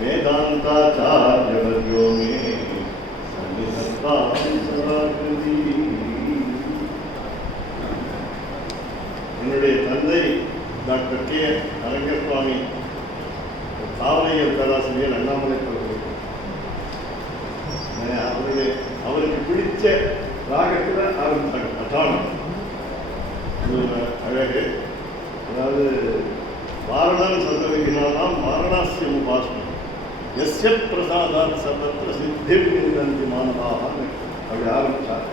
வேதாந்தாச்சாரியவர்யோ மே சன்னிதத்தாதி. என்னுடைய தந்தை doctor K அரங்கசுவாமி தாவரையர் பேராசிரியர் அண்ணாமலை அவருக்கு பிடிச்ச ராகத்தில் ஆரம்பித்தாங்க அட்டானம். அழகு. அதாவது வாரணான் சந்தவிகினாலாம் வாரணாசியம் உபாசனம் எஸ்ய பிரசாதான் சர்வத்திர சித்திர்நிதி மாணவான்னு அப்படி ஆரம்பித்தார்.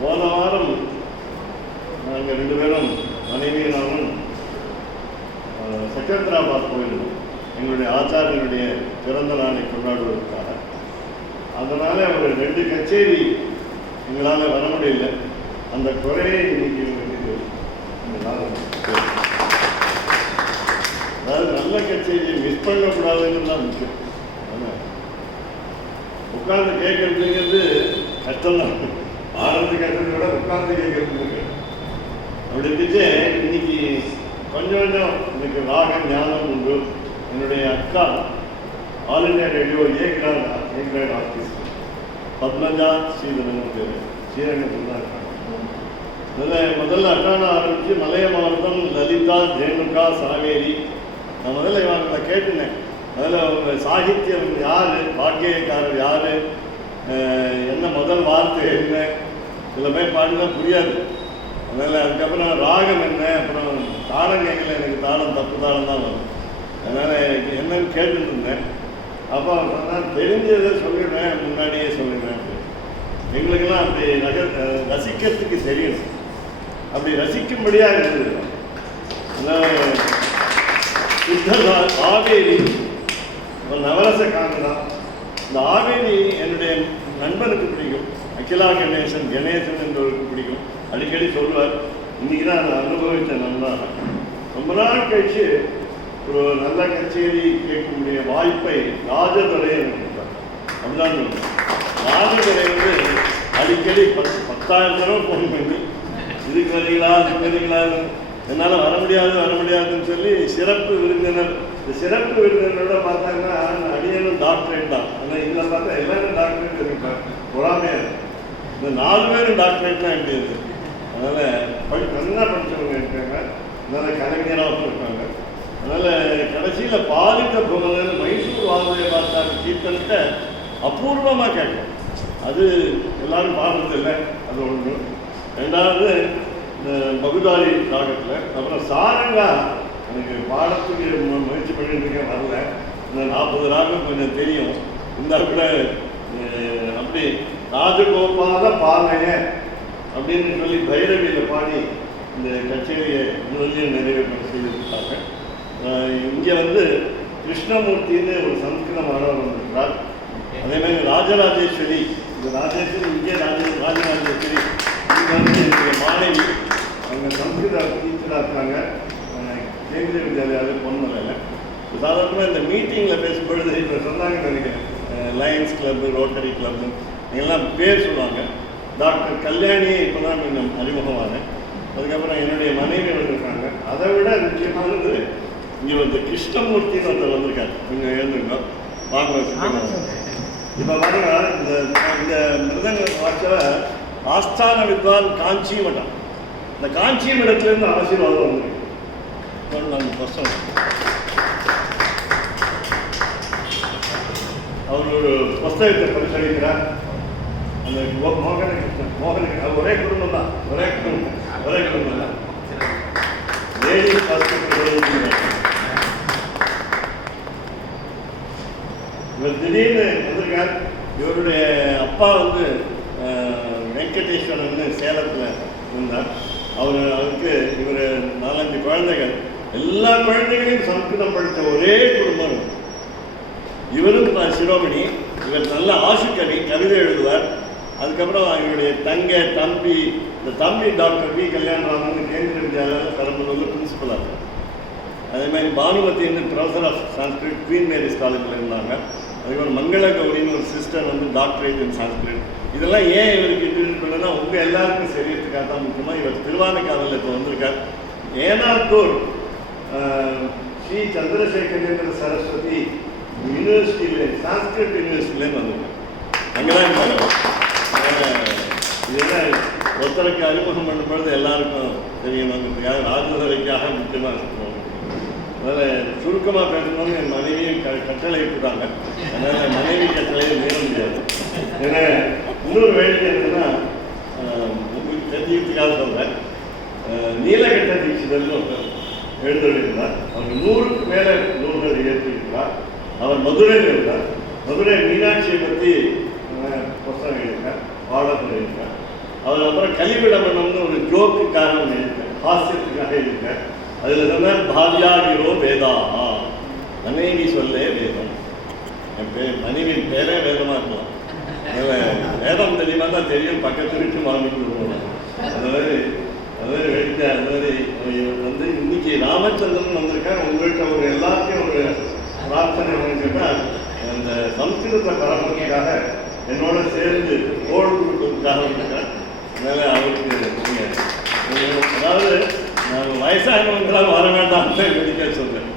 போன வாரம் நாங்கள் 2 பேரும் மனைவியினாலும் செகந்திராபாத் போயிருந்தோம் எங்களுடைய ஆச்சாரியனுடைய பிறந்த நாளை கொண்டாடுவதற்காக. அதனால ஒரு 2 கச்சேரி எங்களால் வர முடியல. அந்த குறையை இன்னைக்கு அதாவது நல்ல கச்சேரியை மிஸ் பண்ணக்கூடாதுன்னு தான் முக்கியம். உட்கார்ந்து கேட்கறதுங்கிறது கஷ்டம்தான். ஆரம்பத்து கஷ்டத்தை விட உட்கார்ந்து கேட்கறது அப்படி இருந்துச்சு. இன்னைக்கு கொஞ்சம் கொஞ்சம் எனக்கு ராக ஞானம் உண்டு. என்னுடைய அக்கா ஆல் இண்டியா ரேடியோ ஏ கிரேட் ஆர்டிஸ்ட் பத்மஜா ஸ்ரீதரன் பேர் ஸ்ரீரங்கத்தில் தான் இருக்காங்க. முதல்ல அக்கான ஆரம்பித்து மலைய மாவட்டம் லலிதா ஜேனுகா சாவேரி. நான் முதல்ல இவங்களை கேட்டுனேன். அதில் அவங்க சாகித்யம் யார், பாக்கியக்காரர் யார், என்ன முதல் வார்த்தை என்ன, சில பேர் பாடினா புரியாது. அதனால் அதுக்கப்புறம் ராகம் என்ன, அப்புறம் தாளம் கேட்கல. எனக்கு தாளம் தப்பு தாளம் தான் வரும். அதனால் என்னன்னு கேட்டுட்டு இருந்தேன். அப்போ நான் தெரிஞ்சதை சொல்லிடுவேன், முன்னாடியே சொல்லிடுவேன். எங்களுக்கெல்லாம் அப்படி ரசிக்கிறதுக்கு தெரியணும். அப்படி ரசிக்கும்படியாக இருந்தது. ஆவேரி ஒரு நவரச காந்தம். இந்த ஆவேரி என்னுடைய நண்பனுக்கு பிடிக்கும். அகிலா கணேசன் என்பவருக்கு பிடிக்கும். அடிக்கடி சொல்லுவார். இன்னைக்கு தான் அதை அனுபவித்தேன். நல்லா ரொம்ப நாள் கழிச்சு ஒரு நல்ல கச்சேரி கேட்கக்கூடிய வாய்ப்பை ராஜதுரை எனக்கு கொடுத்தார். அப்படிதான் சொல்லுவேன். ராஜதுரை வந்து அடிக்கடி 10,000 தடவை ஃபோன் பண்ணி இதுக்கு வரீங்களா அதுக்கு வரீங்களா, என்னால் வர முடியாதுன்னு சொல்லி சிறப்பு விருந்தினர். இந்த சிறப்பு விருந்தினரோட பார்த்தாங்கன்னா அடியனும் டாக்டரேட் தான். ஆனால் இதில் பார்த்தா எல்லாரும் டாக்டரேட் இருப்பாங்க. பொறாமையாக இந்த 4 பேரும் டாக்டரேட்லாம் எப்படி இருக்கு. அதனால் நல்லா படித்தவங்க இருக்காங்க. அதனால் கலைஞராகவும் இருக்காங்க. அதனால் கடைசியில் பாலித்த புகழ் மைசூர் வாழ்வையை பார்த்தாங்க கீர்த்தனத்தை அபூர்வமாக கேட்கும். அது எல்லாரும் பாடுறதில்லை. அது ஒன்று. 2வது இந்த பகுதாரி ராகத்தில். அப்புறம் சாரங்கா எனக்கு பாடத்துக்கு முயற்சி பண்ணிட்டு இருக்கேன், வரல. இந்த 40 ராகம் கொஞ்சம் தெரியும். இந்த கூட அப்படி ராஜகோபால பாலைய அப்படின்னு சொல்லி பைரவியில் பாடி இந்த கச்சேரியை முதலில் நிறைவேற்றம் செய்திருக்காங்க. இங்கே வந்து கிருஷ்ணமூர்த்தின்னு ஒரு சம்ஸ்கிருத மாணவர் வந்திருக்கிறார். அதே மாதிரி ராஜராஜேஸ்வரி, இந்த ராஜேஸ்வரி இங்கே ராஜராஜேஸ்வரி இங்கே வந்து என்னுடைய மாணவி. அவங்க சம்ஸ்கிருத டீச்சராக இருக்காங்க கேந்திரிய வித்யாலயாவில் பொன்மலையில். சாதாரணமாக இந்த மீட்டிங்கில் பேசும்பொழுது இப்போ சொன்னாங்கன்னு நினைக்கிறேன், லயன்ஸ் கிளப்பு, ரோட்டரி கிளப்பு இதெல்லாம் பேர் சொல்லுவாங்க. டாக்டர் கல்யாணியே இப்போ தான் கொஞ்சம் அறிமுகமானு. அதுக்கப்புறம் என்னுடைய மனைவி வந்திருக்காங்க. அதை விட முக்கியமானது இங்கே வந்து கிருஷ்ணமூர்த்தின்னு ஒருத்தர் வந்திருக்காரு. கொஞ்சம் எழுந்துருக்கோம் வாங்க. இப்போ பாருங்க, இந்த மிருதங்க வாட்ச ஆஸ்தான வித்வான் காஞ்சி மட்டம். இந்த காஞ்சி மடத்துலேருந்து ஆசீர்வாதம் வந்திருக்கு. நாங்கள் பர்சன் அவர் ஒரு புஸ்தகத்தை பரிசளிக்கிறார். அந்த மோகனகிருஷ்ணன் ஒரே குடும்பம் தான். ஒரே குடும்பம் தான். லேடி இவர் திடீர்னு வந்திருக்கார். இவருடைய அப்பா வந்து வெங்கடேஸ்வரன் சேலத்தில் இருந்தார். அவருக்கு இவர் 4-5 குழந்தைகள். எல்லா குழந்தைகளையும் சம்ஸ்கிருதம் படித்த ஒரே குடும்பம். இவரும் சிரோமணி. இவர் நல்ல ஆசுக்கவி, கவிதை எழுதுவார். அதுக்கப்புறம் இவருடைய தம்பி, இந்த தம்பி டாக்டர் வி கல்யாணராமன் கேந்திரிய வித்யாலயில் பெரம்பலூரில் பிரின்சிபலாக இருக்கார். அதே மாதிரி பானுமதின்னு professor of Sanskrit Queen Mary's காலேஜில் இருந்தாங்க. அதுக்கப்புறம் மங்கள கௌரின்னு ஒரு சிஸ்டர் வந்து டாக்டரேட் இன் சான்ஸ்கிரிட். இதெல்லாம் ஏன் இவருக்கு இன்ட்ரடியூஸ் பண்ணனா உங்கள் எல்லாருக்கும் சரியத்துக்காக தான். முக்கியமாக இவர் திருவானைக்காவலில் இப்போ வந்திருக்கார். ஏனாத்தூர் ஸ்ரீ சந்திரசேகரேந்திர சரஸ்வதி யூனிவர்சிட்டியில சான்ஸ்கிரிட் யூனிவர்சிட்டிலேருந்து வந்திருக்கேன். அங்கெல்லாம் இதெல்லாம் ஒருத்தருக்கு அறிமுகம் பண்ணும்பொழுது எல்லாருக்கும் தெரியணுங்கிறதுக்காக ராஜதுரைக்காக முக்கியமாக சொல்லுவாங்க. அதனால் சுருக்கமாக பேசணும்னு என் மனைவியும் கட்டளை விட்டுட்டாங்க. அதனால் மனைவி கட்டளையை மீற முடியாது. ஏன்னா இன்னொரு வேடிக்கை என்னன்னா, உங்களுக்கு தெரிஞ்சுக்கிறதுக்காக சொல்கிறேன். நீலகண்ட தீட்சிதர்னு ஒருத்தர் எழுந்திருந்தார். அவர் 100க்கு மேலே நூல்கள் இயற்றியிருக்கிறார். அவர் மதுரையில் இருந்தார். மதுரை மீனாட்சியை பற்றி புத்தகம் எழுதியிருக்கார், பாடத்தில் எழுதியிருக்கார். அவர் அப்புறம் கலிவிடமனம்னு ஒரு ஜோக்குக்காக ஒன்று எழுதியிருக்கார், ஹாஸ்யத்துக்காக எழுதியிருக்கார். அதில் சொன்னார், பாவியாகிரோ வேதா, மனைவி சொல்லே வேதம். என் மனைவியின் பேரே வேதமாக இருக்கலாம். வேதம் தெரியுமா தான் தெரியும், பக்கத்து வீட்டு மாமிட்டு போகணும். அதாவது வெடித்த அது மாதிரி வந்து இன்னைக்கு ராமச்சந்திரன் வந்திருக்கார். உங்கள்கிட்ட ஒரு எல்லாத்தையும் ஒரு பிரார்த்தனை கேட்டால், அந்த சம்ஸ்கிருத பரம்பரைக்காக என்னோட சேர்ந்து தோல் கொடுப்பதற்காக வந்திருக்கார். அதனால அவருக்கு அதாவது நாங்கள் வயசானவங்களாம் வர வேண்டாம்னு வெடிக்க சொல்கிறேன்.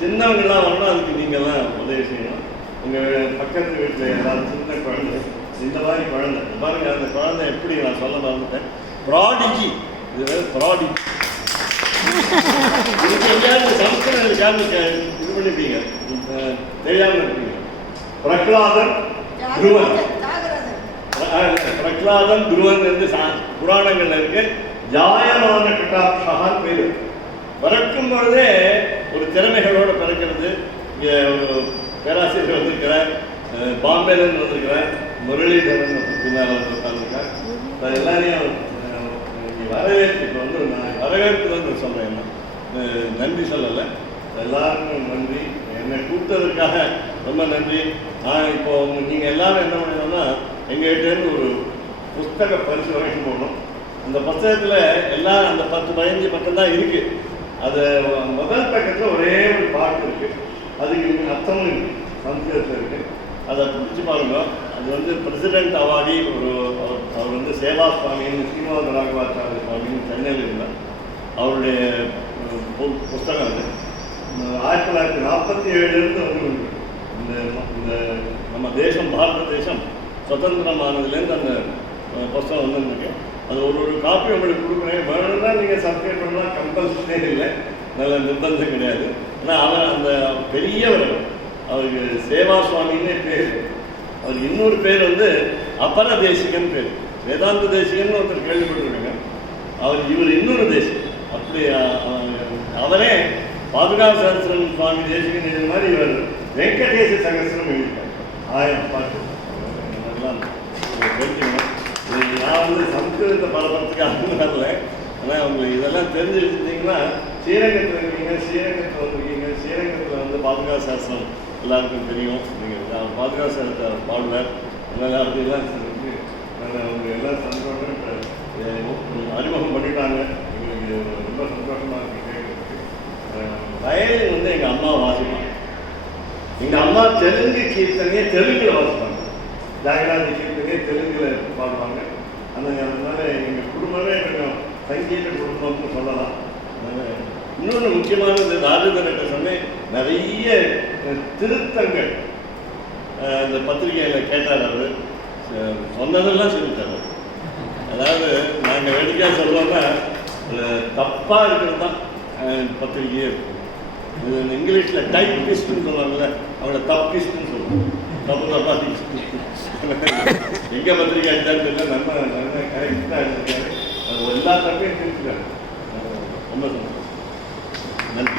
சின்னவங்களாம் வரணும், அதுக்கு நீங்கள்லாம் உதவி செய்யணும். உங்கள் பக்கத்து வீட்டில் ஏதாவது சின்ன குழந்தை, இந்த மாதிரி குழந்தை பாருங்க, அந்த குழந்தை எப்படி நான் சொல்ல மறந்துட்டேன், ப்ராடிஜி. இது ப்ராடிஜி. இதுக்கு எங்கேயாவது சம்ஸ்கிருதம் இது பண்ணிப்பீங்க, தெரியாமல் இருப்பீங்க. பிரகலாதன் துருவன், பிரகலாதன் துருவன் வந்து புராணங்கள்ல இருக்கு. ஜாயமான கட்டாட்சகான் பேரு. பிறக்கும் பொழுதே ஒரு திறமைகளோடு பிறக்கிறது. இங்கே பேராசிரியர் வந்திருக்கிறார், பாம்பேலேருந்து வந்திருக்கிறார், முரளிதரன் பின்னால் வந்து உட்காந்துருக்கார். எல்லாரையும் வரவேற்பு வந்து நான் வரவேற்பு தான் சொல்கிறேன், நன்றி சொல்லலை. எல்லாருக்கும் நன்றி, என்னை கூப்பிட்டதற்காக ரொம்ப நன்றி. இப்போ நீங்கள் எல்லாரும் என்ன பண்ணணும்னா, எங்கள்கிட்டேருந்து ஒரு புஸ்தக பரிசோதனை போடணும். அந்த புத்தகத்தில் எல்லாம் அந்த 10-15 பக்கம் தான் இருக்குது. அது முதல் பக்கத்தில் ஒரே ஒரு பாட்டு இருக்குது, அதுக்கு அர்த்தமும் இருக்குது, சம்ஸ்கிருதத்தில் இருக்குது. அதை பிடிச்சி பாருங்க. அது வந்து பிரசிடென்ட் அவார்டி அவர் வந்து சேவா சுவாமின்னு, ஸ்ரீனிவாச ராகவாச்சாரிய சுவாமின்னு சென்னையில் இருந்தார். அவருடைய புஸ்தகம் அது 1947 வந்து இந்த நம்ம தேசம், பாரத தேசம் சுதந்திரமானதுலேருந்து அந்த புஸ்தகம் வந்துருக்கு. அது ஒரு காப்பி உங்களுக்கு கொடுக்குறேன், வேணும்னா நீங்கள் சப்ஸ்கிரைப் பண்ணலாம், கம்பல்சரியே இல்லை, நல்ல நிர்பந்தம் கிடையாது. ஆனால் அவர் அந்த பெரியவர், அவருக்கு சேவா சுவாமின்னே பேர். அவருக்கு இன்னொரு பேர் வந்து அப்பர தேசிகன் பேர். வேதாந்த தேசிகன் ஒருத்தர் கேள்விப்பட்டிருக்காங்க. இவர் இன்னொரு தேசிகன். அப்படி அவரே பாதுகாப்பு சகஸ்ரம் சுவாமி தேசிகன் இது மாதிரி இவர் வெங்கடேச சகஸ்ரம் எழுதிட்டார். 1000 பாட்டு. அதெல்லாம் தெரிஞ்சுக்கணும். நான் வந்து சம்ஸ்கிருதத்தை பரப்புறதுக்காக வரல. ஆனால் உங்களுக்கு இதெல்லாம் தெரிஞ்சு வச்சுருந்தீங்கன்னா, ஸ்ரீரங்கத்தில் இருக்கீங்க, ஸ்ரீரங்கத்தில் வந்திருக்கீங்க. ஸ்ரீரங்கத்தில் வந்து பாதுகாப்பு சாஸ்திரம் எல்லாருக்கும் தெரியும். நீங்கள் பாதுகாப்பு சாஸ்திரத்தை பாடுவார். அதனால் அப்படிலாம் இருக்கு. அதனால் அவங்க எல்லாம் சந்தோஷம் அறிமுகம் பண்ணிட்டாங்க. எங்களுக்கு ரொம்ப சந்தோஷமாக இருக்குது கேட்குறதுக்கு. வயலின் வந்து எங்கள் அம்மா வாசிப்பாங்க. எங்கள் அம்மா தெலுங்கு கீர்த்தனையே தெலுங்கில் வாசிப்பாங்க. தியாகராஜ கீர்த்தனையே தெலுங்கில் பாடுவாங்க. அதனால எங்கள் குடும்பமே கொஞ்சம் சங்கீத குடும்பம்னு சொல்லலாம். அதனால் இன்னொன்று முக்கியமானது, ராஜதர்கிட்ட சொன்னேன், நிறைய திருத்தங்கள் இந்த பத்திரிகையில் கேட்டார். அவர் சொன்னதெல்லாம் சொல்லிட்டார். அதாவது நாங்கள் வேடிக்கையாக சொல்லுவோம்னா, தப்பாக இருக்கிறது தான் பத்திரிகையே இருக்கும். இது இங்கிலீஷில் டைப்பிஸ்ட்னு சொல்லுவாங்கல்ல, அவங்கள தப்பிஸ்ட்னு சொல்லுவாங்க. தப்பாக எங்கே பத்திரிக்கை அடித்தான்னு தெரியல, நம்ம நல்ல கரெக்டாக எடுத்துருக்காரு. எல்லா தப்பையும் தெரிஞ்சுக்காரு. ரொம்ப சந்தோஷம், நன்றி.